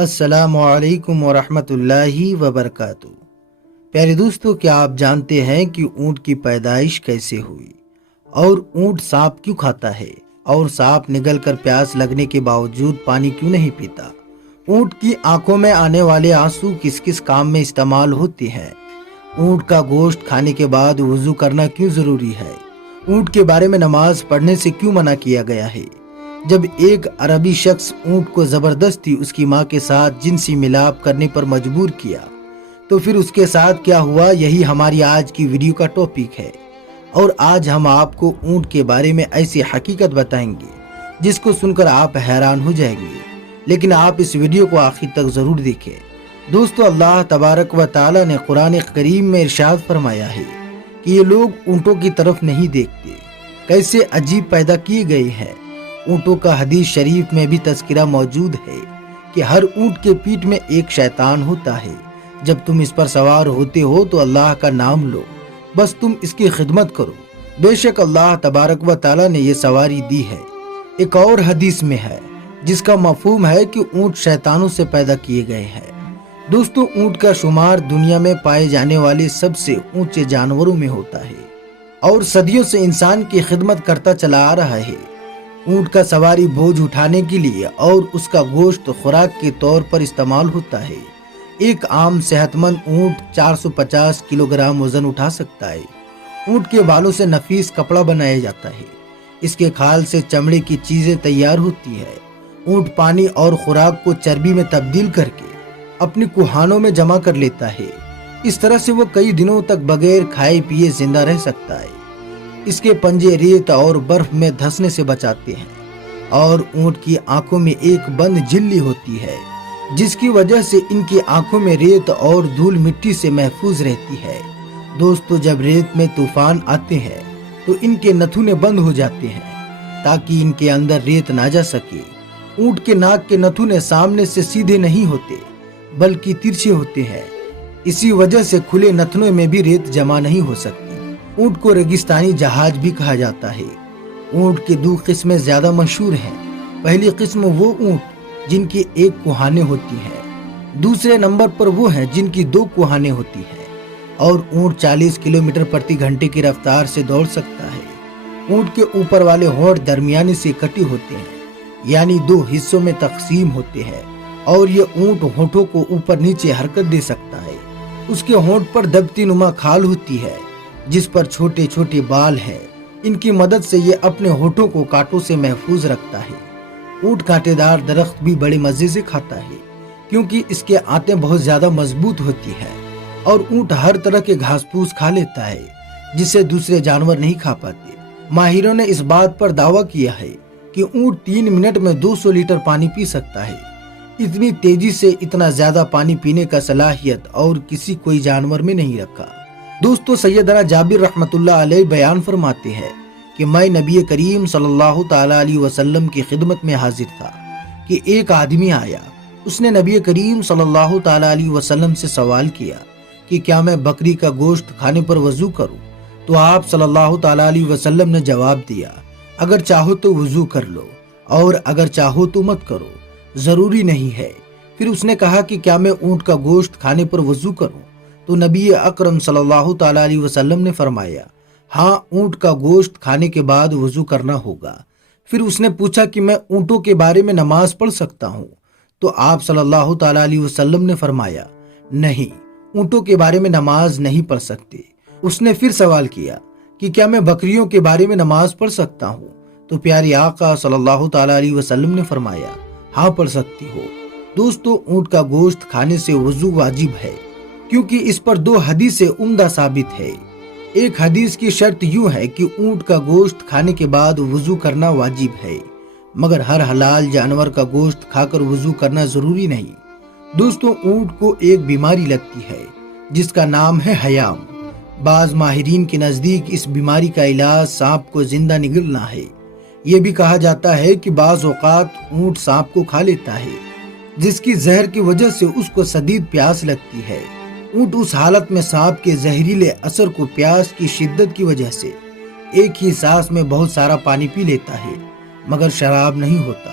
السلام علیکم ورحمۃ اللہ وبرکاتہ۔ پیارے دوستو، کیا آپ جانتے ہیں کہ اونٹ کی پیدائش کیسے ہوئی اور اونٹ سانپ کیوں کھاتا ہے اور سانپ نگل کر پیاس لگنے کے باوجود پانی کیوں نہیں پیتا؟ اونٹ کی آنکھوں میں آنے والے آنسو کس کس کام میں استعمال ہوتے ہیں؟ اونٹ کا گوشت کھانے کے بعد وضو کرنا کیوں ضروری ہے؟ اونٹ کے بارے میں نماز پڑھنے سے کیوں منع کیا گیا ہے؟ جب ایک عربی شخص اونٹ کو زبردستی اس کی ماں کے ساتھ جنسی ملاپ کرنے پر مجبور کیا تو پھر اس کے ساتھ کیا ہوا، یہی ہماری آج کی ویڈیو کا ٹاپک ہے۔ اور آج ہم آپ کو اونٹ کے بارے میں ایسی حقیقت بتائیں گے جس کو سن کر آپ حیران ہو جائیں گے، لیکن آپ اس ویڈیو کو آخر تک ضرور دیکھیں۔ دوستو، اللہ تبارک و تعالی نے قرآن کریم میں ارشاد فرمایا ہے کہ یہ لوگ اونٹوں کی طرف نہیں دیکھتے، کیسے عجیب پیدا کیے گئے ہیں۔ اونٹوں کا حدیث شریف میں بھی تذکرہ موجود ہے کہ ہر اونٹ کے پیٹھ میں ایک شیطان ہوتا ہے، جب تم اس پر سوار ہوتے ہو تو اللہ کا نام لو، بس تم اس کی خدمت کرو، بے شک اللہ تبارک و تعالی نے یہ سواری دی ہے۔ ایک اور حدیث میں ہے جس کا مفہوم ہے کہ اونٹ شیطانوں سے پیدا کیے گئے ہیں۔ دوستو، اونٹ کا شمار دنیا میں پائے جانے والے سب سے اونچے جانوروں میں ہوتا ہے اور صدیوں سے انسان کی خدمت کرتا چلا آ رہا ہے۔ اونٹ کا سواری بوجھ اٹھانے کے لیے اور اس کا گوشت خوراک کے طور پر استعمال ہوتا ہے۔ ایک عام صحت مند اونٹ 450 کلو گرام وزن اٹھا سکتا ہے۔ اونٹ کے بالوں سے نفیس کپڑا بنایا جاتا ہے، اس کے کھال سے چمڑے کی چیزیں تیار ہوتی ہے۔ اونٹ پانی اور خوراک کو چربی میں تبدیل کر کے اپنی کوہانوں میں جمع کر لیتا ہے، اس طرح سے وہ کئی دنوں تک بغیر کھائے پیے زندہ رہ سکتا ہے۔ اس کے پنجے ریت اور برف میں دھسنے سے بچاتے ہیں، اور اونٹ کی آنکھوں میں ایک بند جھلی ہوتی ہے جس کی وجہ سے ان کی آنکھوں میں ریت اور دھول مٹی سے محفوظ رہتی ہے۔ دوستو، جب ریت میں طوفان آتے ہیں تو ان کے نتھونے بند ہو جاتے ہیں تاکہ ان کے اندر ریت نہ جا سکے۔ اونٹ کے ناک کے نتھونے سامنے سے سیدھے نہیں ہوتے بلکہ ترچھے ہوتے ہیں، اسی وجہ سے کھلے نتھنوں میں بھی ریت جمع نہیں ہو سکتی۔ اونٹ کو ریگستانی جہاز بھی کہا جاتا ہے۔ اونٹ کی دو قسمیں زیادہ مشہور ہیں۔ پہلی قسم وہ اونٹ جن کی ایک کوہانی ہوتی ہے، دوسرے نمبر پر وہ ہیں جن کی دو کوہانی ہوتی ہیں، اور اونٹ 40 کلومیٹر پرتی گھنٹے کی رفتار سے دوڑ سکتا ہے۔ اونٹ کے اوپر والے ہونٹ درمیانے سے کٹی ہوتے ہیں، یعنی دو حصوں میں تقسیم ہوتے ہیں، اور یہ اونٹ ہونٹوں کو اوپر نیچے حرکت دے سکتا ہے۔ اس کے ہونٹ پر دبتی نما کھال ہوتی ہے جس پر چھوٹے چھوٹے بال ہیں، ان کی مدد سے یہ اپنے ہونٹوں کو کانٹوں سے محفوظ رکھتا ہے۔ اونٹ کانٹے دار درخت بھی بڑے مزے سے کھاتا ہے کیونکہ اس کے آنتیں بہت زیادہ مضبوط ہوتی ہیں، اور اونٹ ہر طرح کے گھاس پھوس کھا لیتا ہے جسے دوسرے جانور نہیں کھا پاتے۔ ماہروں نے اس بات پر دعویٰ کیا ہے کہ اونٹ 3 منٹ میں 200 لیٹر پانی پی سکتا ہے۔ اتنی تیزی سے اتنا زیادہ پانی پینے کا صلاحیت اور کسی کوئی جانور میں نہیں رکھا۔ دوستو، سیدنا جابر رحمت اللہ علیہ بیان فرماتے ہیں کہ میں نبی کریم صلی اللہ تعالی علیہ وسلم کی خدمت میں حاضر تھا کہ ایک آدمی آیا۔ اس نے نبی کریم صلی اللہ تعالی علیہ وسلم سے سوال کیا کہ کیا میں بکری کا گوشت کھانے پر وضو کروں؟ تو آپ صلی اللہ تعالی علیہ وسلم نے جواب دیا، اگر چاہو تو وضو کر لو اور اگر چاہو تو مت کرو، ضروری نہیں ہے۔ پھر اس نے کہا کہ کیا میں اونٹ کا گوشت کھانے پر وضو کروں؟ تو نبی اکرم صلی اللہ تعالی علیہ وسلم نے فرمایا، ہاں، اونٹ کا گوشت کھانے کے بعد وضو کرنا ہوگا۔ پھر اس نے پوچھا کہ میں اونٹوں کے بارے میں نماز پڑھ سکتا ہوں؟ تو آپ صلی اللہ تعالی علیہ وسلم نے فرمایا، نہیں، اونٹوں کے بارے میں نماز نہیں پڑھ سکتے۔ اس نے پھر سوال کیا کہ کیا میں بکریوں کے بارے میں نماز پڑھ سکتا ہوں؟ تو پیارے آقا صلی اللہ تعالی علیہ وسلم نے فرمایا، ہاں، پڑھ سکتی ہو۔ دوستو، اونٹ کا گوشت کھانے سے وضو واجب ہے کیونکہ اس پر 2 حدیثیں عمدہ ثابت ہے۔ ایک حدیث کی شرط یوں ہے کہ اونٹ کا گوشت کھانے کے بعد وضو کرنا واجب ہے، مگر ہر حلال جانور کا گوشت کھا کر وضو کرنا ضروری نہیں۔ دوستو، اونٹ کو ایک بیماری لگتی ہے جس کا نام ہے حیام۔ بعض ماہرین کے نزدیک اس بیماری کا علاج سانپ کو زندہ نگلنا ہے۔ یہ بھی کہا جاتا ہے کہ بعض اوقات اونٹ سانپ کو کھا لیتا ہے جس کی زہر کی وجہ سے اس کو شدید پیاس لگتی ہے۔ اونٹ اس حالت میں سانپ کے زہریلے اثر کو پیاس کی شدت کی وجہ سے ایک ہی سانس میں بہت سارا پانی پی لیتا ہے، مگر شراب نہیں ہوتا۔